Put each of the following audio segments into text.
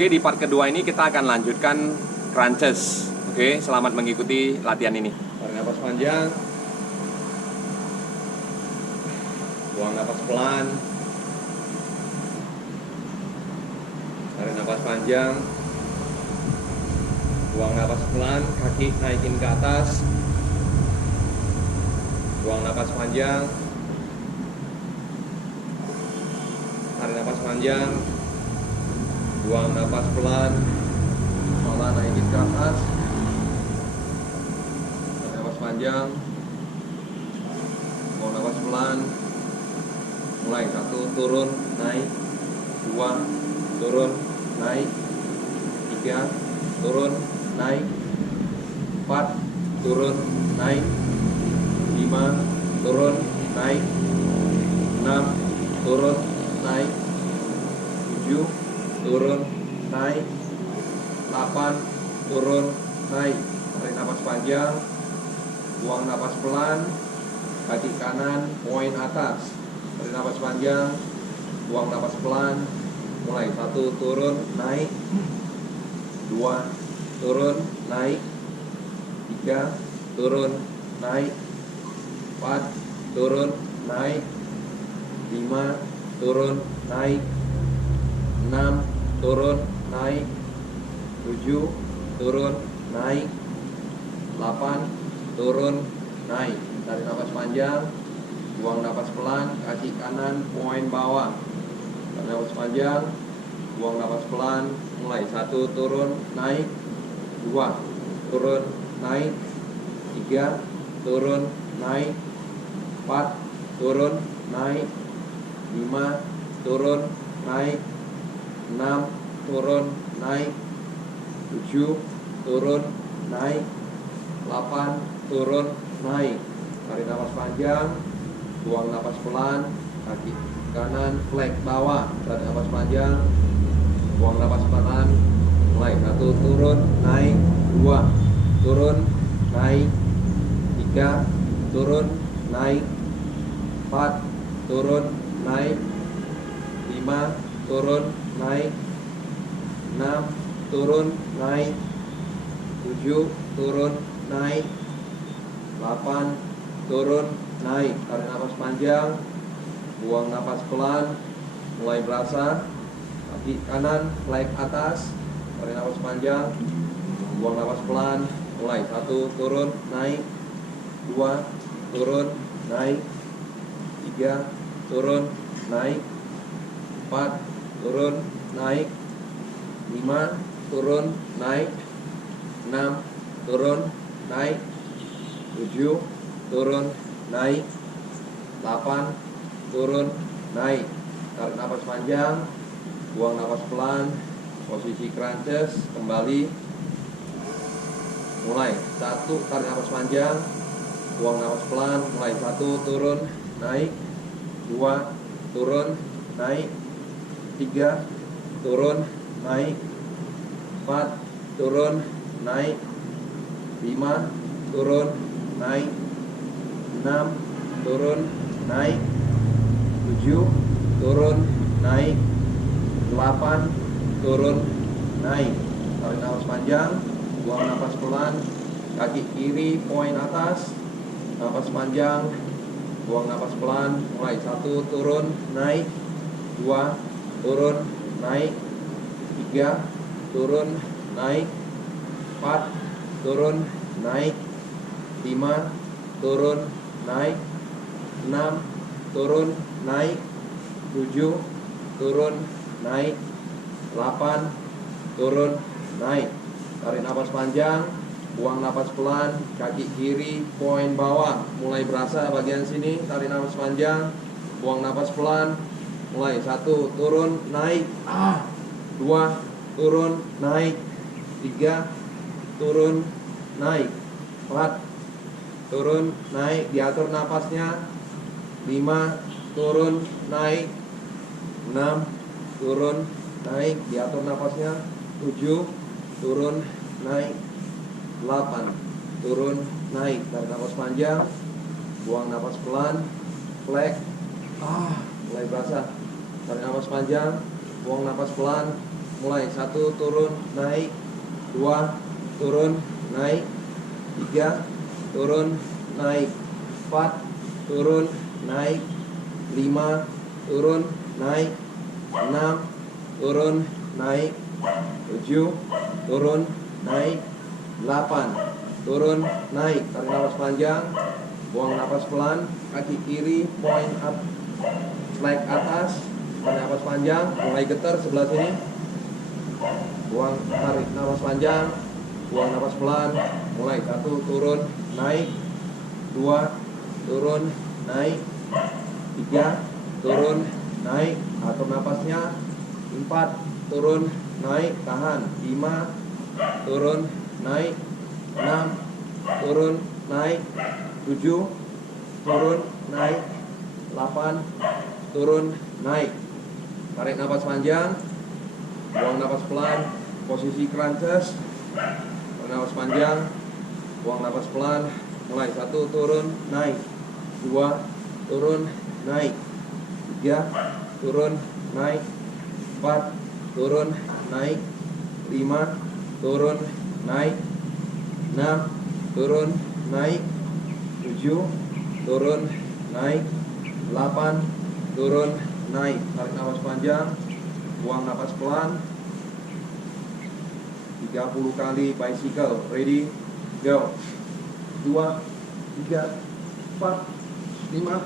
Oke, di part kedua ini kita akan lanjutkan crunches. Oke, selamat mengikuti latihan ini. Tarik nafas panjang, buang nafas pelan. Tarik nafas panjang, buang nafas pelan, kaki naikin ke atas. Buang nafas panjang, tarik nafas panjang, buang nafas pelan, kepala naikin ke atas. Tarik nafas panjang, buang nafas pelan. Mulai 1, turun, naik. 2, turun, naik. 3, turun, naik. 4, turun, naik. 5, turun, naik. 6, turun, naik. 7, turun, naik. 8, turun, naik. Tarik nafas panjang, buang nafas pelan, kaki kanan poin atas. Tarik nafas panjang, buang nafas pelan. Mulai 1, turun, naik. 2, turun, naik. 3, turun, naik. 4, turun, naik. 5, turun, naik. 6, turun, naik. 7, turun, naik. 8, turun, naik. Tarik nafas panjang, buang nafas pelan, kaki kanan poin bawah. Tarik nafas panjang, buang nafas pelan. Mulai 1, turun, naik. 2, turun, naik. 3, turun, naik. 4, turun, naik. 5, turun, naik. 6, turun, naik. 7, turun, naik. 8, turun, naik. Tarik nafas panjang, buang nafas pelan, kaki kanan flag bawah. Tarik nafas panjang, buang nafas pelan. Mulai 1, turun, naik. 2, turun, naik. 3, turun, naik. 4, turun, naik. 5, turun, naik. 6, turun, naik. 7, turun, naik. 8, turun, naik. Tarik nafas panjang, buang nafas pelan. Mulai berasa, kaki kanan flag atas. Tarik nafas panjang, buang nafas pelan. Mulai 1, turun, naik. 2, turun, naik. 3, turun, naik. 4, turun, naik. 5, turun, naik. 6, turun, naik. 7, turun, naik. 8, turun, naik. Tarik nafas panjang, buang nafas pelan. Posisi crunches kembali. Mulai 1, tarik nafas panjang, buang nafas pelan. Mulai 1, turun, naik. 2, turun, naik. 3, turun, naik. 4, turun, naik. 5, turun, naik. 6, turun, naik. 7, turun, naik. 8, turun, naik. Tarik nafas panjang, buang nafas pelan, kaki kiri poin atas. Nafas panjang, buang nafas pelan. Mulai 1, turun, naik. 2, turun, naik. 3, turun, naik. 4, turun, naik. 5, turun, naik. 6, turun, naik. 7, turun, naik. 8, turun, naik. Tarik nafas panjang, buang nafas pelan, kaki kiri poin bawah. Mulai berasa bagian sini. Tarik nafas panjang, buang nafas pelan. Mulai 1, turun, naik. 2, turun, naik. 3, turun, naik. 4, turun, naik. Diatur nafasnya. 5, turun, naik. 6, turun, naik. Diatur nafasnya. 7, turun, naik. 8, turun, naik. Tarik nafas panjang, buang nafas pelan. Flag. Mulai berasa. Tarik nafas panjang, buang nafas pelan. mulai. 1, turun, naik. 2, turun, naik. 3, turun, naik. 4, turun, naik. 5, turun, naik. 6, turun, naik. 7, turun, naik. 8, turun, naik. Tarik nafas panjang, buang nafas pelan. Kaki kiri point up, flag atas. Tarik nafas panjang, mulai getar sebelah sini. Buang, tarik nafas panjang, buang nafas pelan. Mulai. 1, turun, naik. 2, turun, naik. 3, turun, naik. Atur nafasnya. 4, turun, naik. Tahan. 5, turun, naik. 6, turun, naik. 7, turun, naik. 8, turun, naik. Tarik nafas panjang, buang nafas pelan. Posisi crunches. Tarik nafas panjang, buang nafas pelan. Mulai. 1, turun, naik. 2, turun, naik. 3, turun, naik. 4, turun, naik. 5, turun, naik. 6, turun, naik. 7, turun, naik. 8, turun, naik. Tarik nafas panjang, buang nafas pelan. 30 kali bicycle. Ready, go. 2, 3, 4, 5,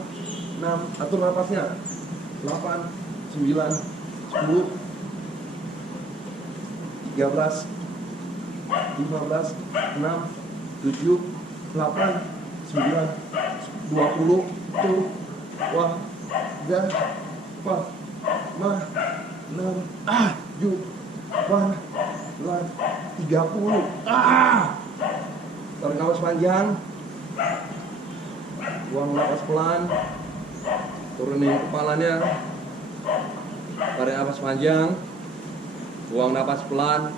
6. Atur nafasnya. 8, 9, 10, 13, 15, 6, 7, 8, 9, 20. Tuh. Wah, 3, 4, 5, 6, 7, 8, 9, 30. Tarik nafas panjang, buang nafas pelan. Turunin kepalanya. Tarik nafas panjang, buang nafas pelan.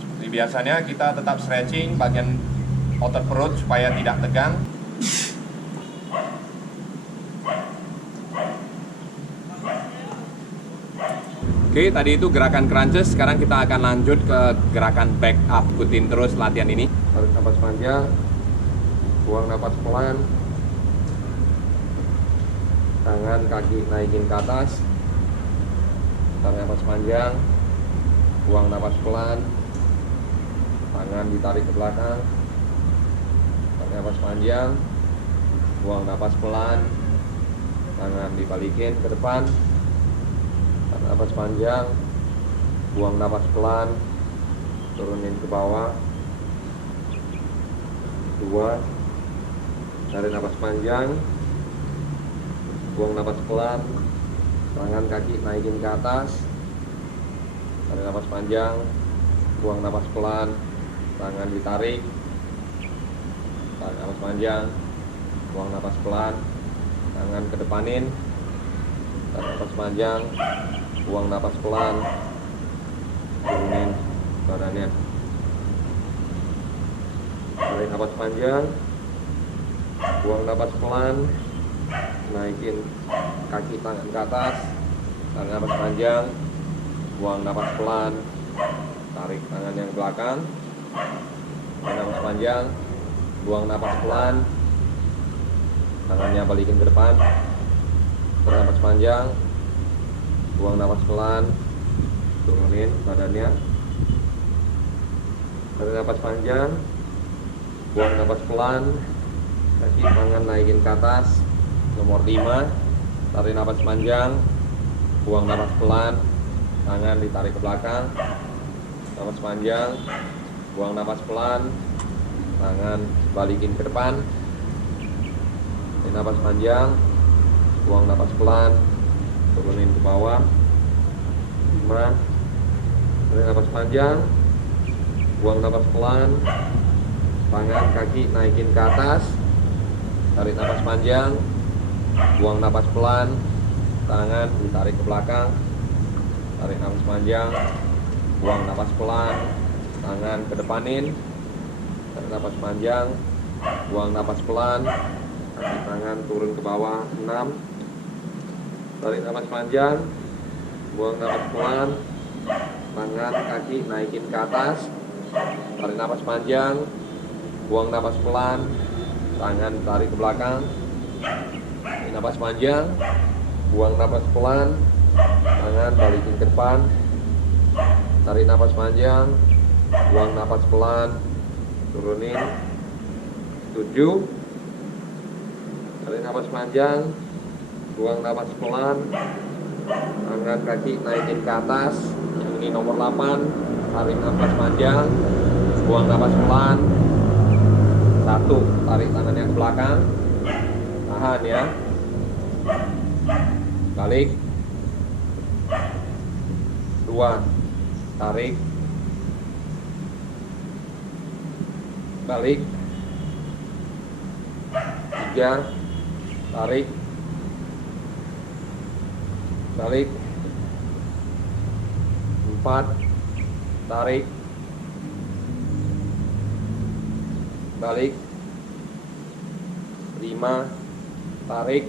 Seperti biasanya kita tetap stretching bagian otot perut supaya tidak tegang. Oke, tadi itu gerakan crunches. Sekarang kita akan lanjut ke gerakan back up. Ikutin terus latihan ini. Tarik nafas panjang, buang nafas pelan. Tangan kaki naikin ke atas. Tarik nafas panjang, buang nafas pelan. Tangan ditarik ke belakang. Tarik nafas panjang, buang nafas pelan. Tangan dibalikin ke depan. Tarik nafas panjang, buang nafas pelan. Turunin ke bawah. 2, tarik nafas panjang, buang nafas pelan. Tangan kaki naikin ke atas. Tarik nafas panjang, buang nafas pelan. Tangan ditarik. Tarik nafas panjang, buang nafas pelan. Tangan kedepanin. Tarik nafas panjang, buang nafas pelan. Turunin badannya. Tarik nafas panjang, buang nafas pelan. Naikin kaki tangan ke atas. Tarik nafas panjang, buang nafas pelan. Tarik tangan yang belakang. Tarik nafas panjang, buang nafas pelan. Tangannya balikin ke depan. Tarik nafas panjang, buang nafas pelan. Turunin badannya. Tarik nafas panjang, buang nafas pelan. Kaki tangan naikin ke atas. Nomor 5. Tarik nafas panjang, buang nafas pelan. Tangan ditarik ke belakang. Nafas panjang, buang nafas pelan. Tangan balikin ke depan. Tarik nafas panjang, buang nafas pelan. Turunin ke bawah. 5. Tarik nafas panjang, buang nafas pelan. Tangan kaki naikin ke atas. Tarik nafas panjang, buang nafas pelan. Tangan ditarik ke belakang. Tarik nafas panjang, buang nafas pelan. Tangan kedepanin. Tarik nafas panjang, buang nafas pelan. Kaki tangan turun ke bawah. 6, tarik napas panjang, buang napas pelan, tangan kaki naikin ke atas, tarik napas panjang, buang napas pelan, tangan tarik ke belakang, tarik napas panjang, buang napas pelan, tangan balikin ke depan, tarik napas panjang, buang napas pelan, turunin. 7, tarik napas panjang, buang napas pelan, angkat kaki naikin ke atas. Ini nomor 8, tarik napas panjang, buang napas pelan. 1, tarik tangannya ke belakang, tahan ya, balik. 2, tarik, balik. 3, tarik, balik. 4, tarik, balik. 5, tarik,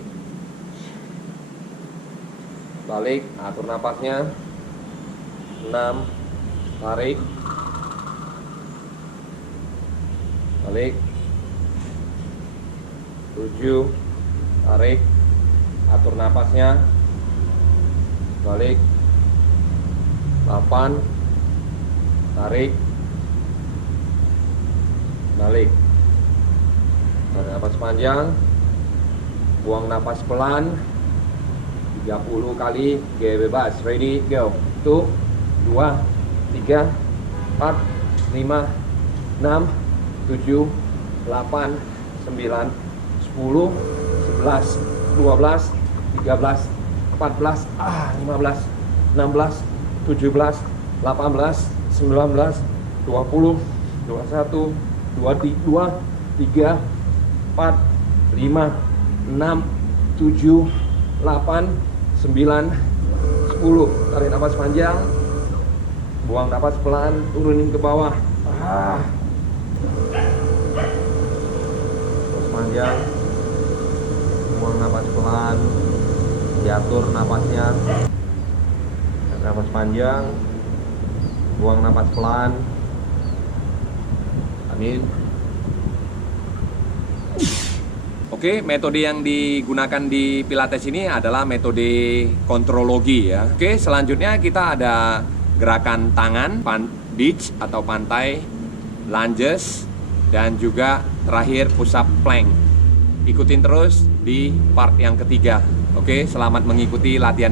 balik, atur napasnya. 6, tarik, balik. 7, tarik, atur napasnya, balik. 8, tarik, balik. Tarik napas panjang, buang napas pelan 30 kali, gaya bebas. Ready, go. 1, 2, 3, 4, 5, 6, 7, 8, 9, 10, 11, 12, 13, 14, 15, 16, 17, 18, 19, 20, 21, 22, 3, 4, 5, 6, 7, 8, 9, 10. Tarik napas panjang, buang napas pelan, turunin ke bawah. Napas panjang, buang napas pelan, diatur napasnya. Napas panjang, buang napas pelan. Amin. Oke, metode yang digunakan di Pilates ini adalah metode kontrologi ya. Oke, selanjutnya kita ada gerakan tangan, beach atau pantai, lunges, dan juga terakhir push up plank. Ikutin terus di part yang ketiga. Oke, selamat mengikuti latihan ini.